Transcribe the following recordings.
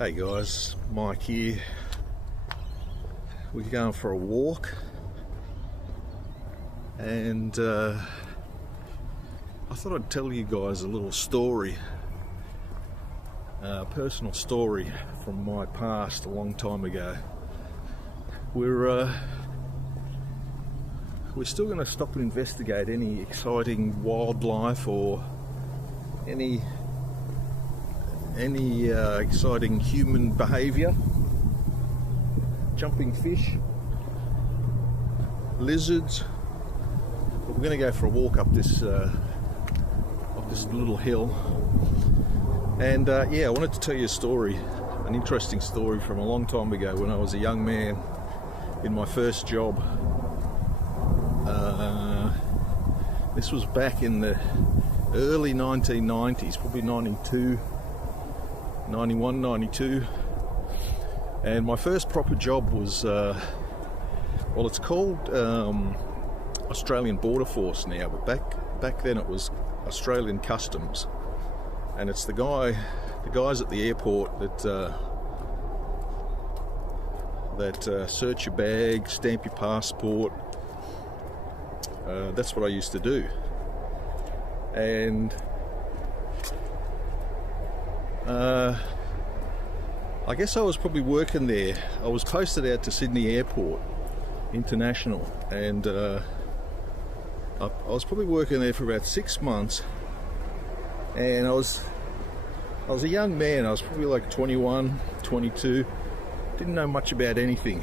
Hey guys, Mike here. We're going for a walk and I thought I'd tell you guys a little story, a personal story from my past a long time ago. We're still going to stop and investigate any exciting wildlife or any exciting human behaviour, jumping fish, lizards. But we're going to go for a walk up this little hill, and I wanted to tell you a story, an interesting story from a long time ago when I was a young man in my first job. This was back in the early 1990s, probably 91, 92, and my first proper job was, it's called Australian Border Force now, but back then it was Australian Customs, and it's the guys at the airport that search your bag, stamp your passport. That's what I used to do, and I guess I was probably working there. I was posted out to Sydney Airport International, and I was probably working there for about 6 months, and I was a young man. I was probably like 21, 22, didn't know much about anything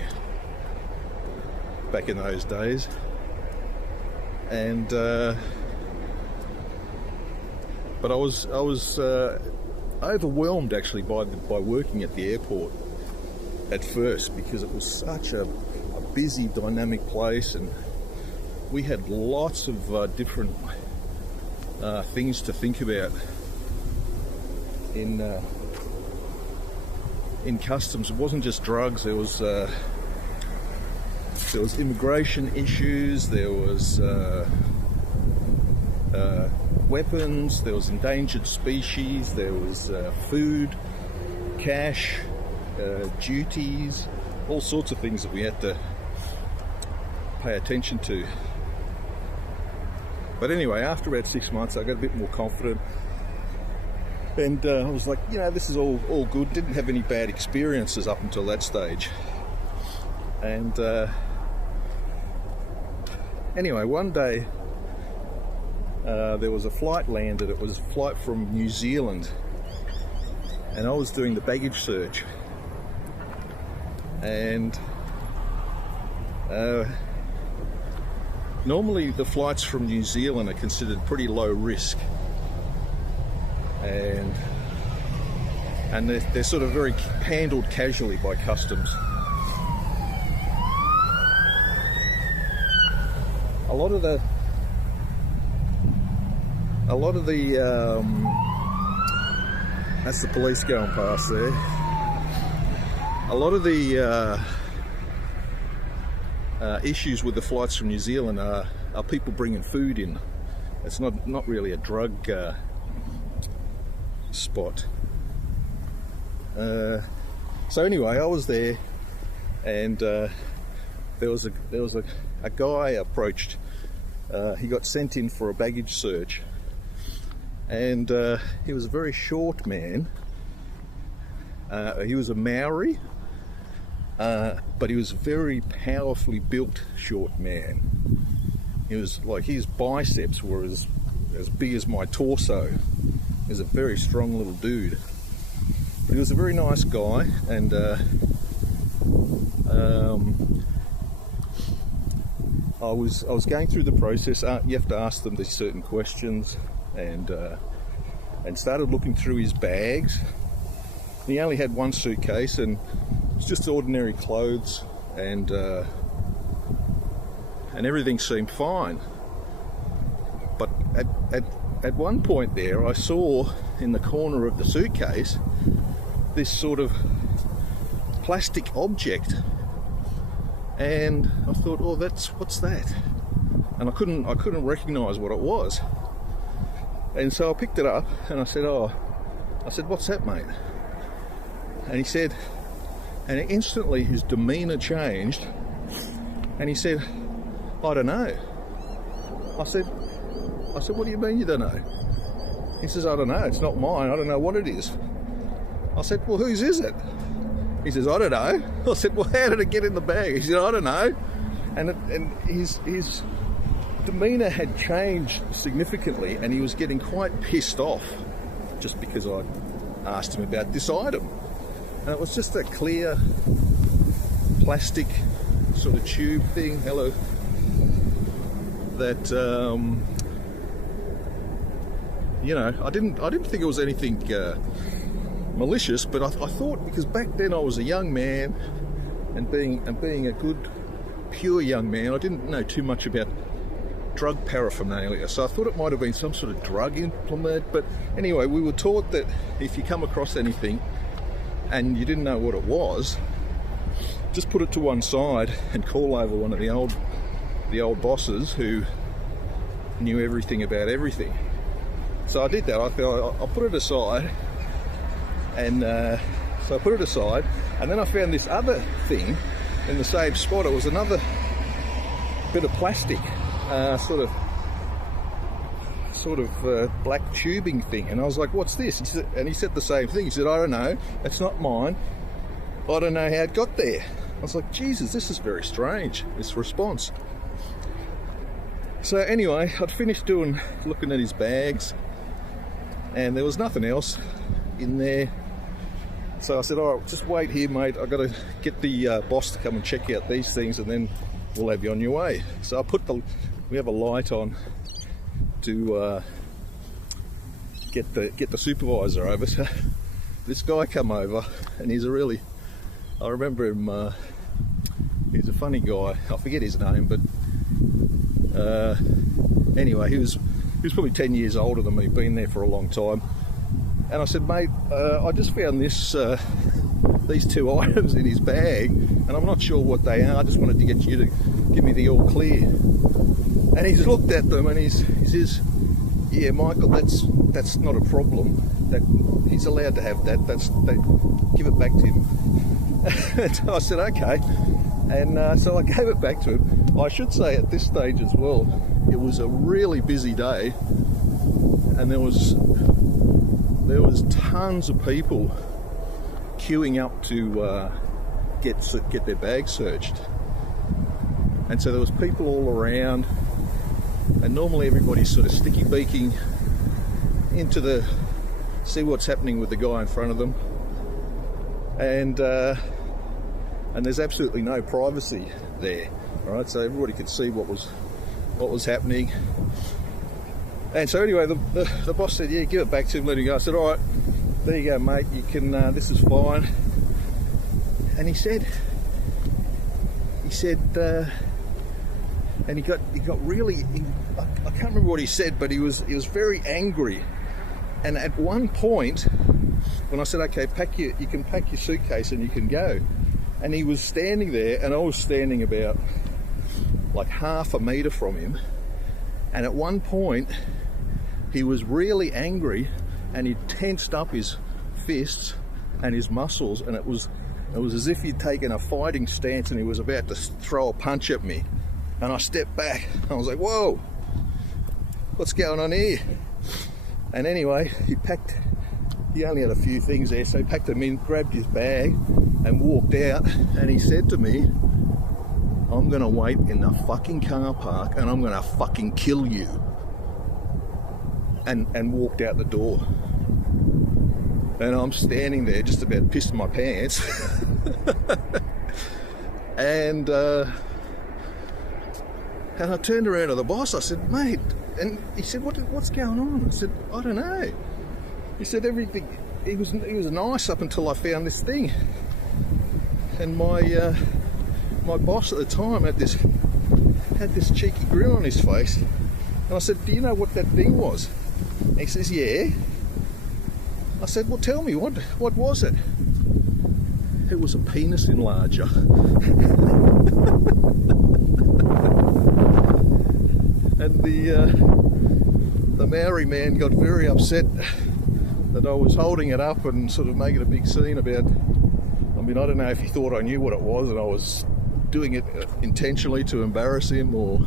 back in those days, and but I was overwhelmed actually by working at the airport at first, because it was such a busy, dynamic place, and we had lots of different things to think about in customs. It wasn't just drugs. There was immigration issues. There was weapons, there was endangered species, there was food, cash, duties, all sorts of things that we had to pay attention to. But anyway, after about 6 months I got a bit more confident, and I was like, this is all good. Didn't have any bad experiences up until that stage. And anyway, one day there was a flight landed. It was a flight from New Zealand, and I was doing the baggage search, and normally the flights from New Zealand are considered pretty low risk, and they're sort of very handled casually by customs. A lot of the that's the police going past there. A lot of the issues with the flights from New Zealand are people bringing food in. It's not really a drug spot. So anyway, I was there, and there was a guy approached. He got sent in for a baggage search, and he was a very short man. He was a Maori, but he was a very powerfully built short man. He was like, his biceps were as big as my torso. He was a very strong little dude, but he was a very nice guy, and I was going through the process. You have to ask them these certain questions, and started looking through his bags. He only had one suitcase, and it was just ordinary clothes, and everything seemed fine. But at one point there, I saw in the corner of the suitcase this sort of plastic object, and I thought, what's that? And I couldn't recognise what it was. And so I picked it up, and I said, what's that, mate? And he said, and instantly his demeanour changed, and he said, I don't know. I said, what do you mean you don't know? He says, I don't know, it's not mine, I don't know what it is. I said, well, whose is it? He says, I don't know. I said, well, how did it get in the bag? He said, I don't know. And his demeanour had changed significantly, and he was getting quite pissed off just because I asked him about this item. And it was just a clear plastic sort of tube thing, hello, that you know, I didn't think it was anything malicious, but I thought, because back then I was a young man, and being a good pure young man, I didn't know too much about drug paraphernalia, so I thought it might have been some sort of drug implement. But anyway, we were taught that if you come across anything and you didn't know what it was, just put it to one side and call over one of the old bosses who knew everything about everything. So I did that. I thought I'll put it aside, and so I put it aside, and then I found this other thing in the same spot. It was another bit of plastic, sort of black tubing thing, and I was like, what's this? He said the same thing. He said, I don't know, it's not mine, I don't know how it got there. I was like, Jesus, this is very strange, this response. So anyway, I'd finished looking at his bags, and there was nothing else in there. So I said, all right, just wait here, mate, I've got to get the boss to come and check out these things, and then we'll have you on your way. So I we have a light on to get the supervisor over. So this guy come over, and I remember him, he's a funny guy. I forget his name, but anyway, he was probably 10 years older than me, been there for a long time. And I said, mate, I just found these two items in his bag, and I'm not sure what they are. I just wanted to get you to give me the all clear. And he's looked at them, and he says, yeah, Michael, that's not a problem. That he's allowed to have that. Give it back to him. And so I said, okay. And so I gave it back to him. I should say at this stage as well, it was a really busy day, and there was tons of people queuing up to get their bags searched. And so there was people all around, and normally everybody's sort of sticky beaking into see what's happening with the guy in front of them, and there's absolutely no privacy there, right? So everybody could see what was happening. And so anyway, the boss said, yeah, give it back to him, let him go. I said, all right, there you go, mate, you can, this is fine. And he said, and he got really, I can't remember what he said, but he was very angry. And at one point, when I said, okay, you can pack your suitcase and you can go, and he was standing there, and I was standing about like half a metre from him, and at one point he was really angry, and he tensed up his fists and his muscles, and it was as if he'd taken a fighting stance and he was about to throw a punch at me. And I stepped back. I was like, whoa, what's going on here? And anyway, he only had a few things there, so he packed them in, grabbed his bag and walked out, and he said to me, I'm gonna wait in the fucking car park and I'm gonna fucking kill you. And walked out the door. And I'm standing there just about pissing my pants. And I turned around to the boss. I said, mate, and he said, what's going on? I said, I don't know. He said, everything, he was nice up until I found this thing. And my boss at the time had this cheeky grin on his face. And I said, do you know what that thing was? And he says, yeah. I said, well, tell me, what was it? It was a penis enlarger. And the Maori man got very upset that I was holding it up and sort of making a big scene about. I mean, I don't know if he thought I knew what it was and I was doing it intentionally to embarrass him, or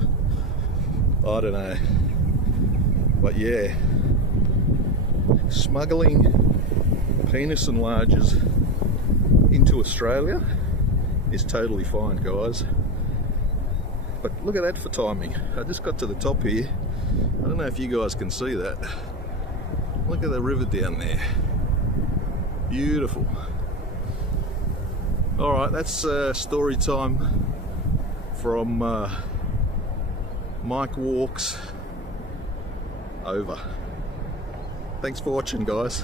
I don't know. But yeah, smuggling penis enlargers into Australia is totally fine, guys. But look at that for timing. I just got to the top here. I don't know if you guys can see that. Look at the river down there. Beautiful. Alright, that's story time from Mike Walks over. Thanks for watching, guys.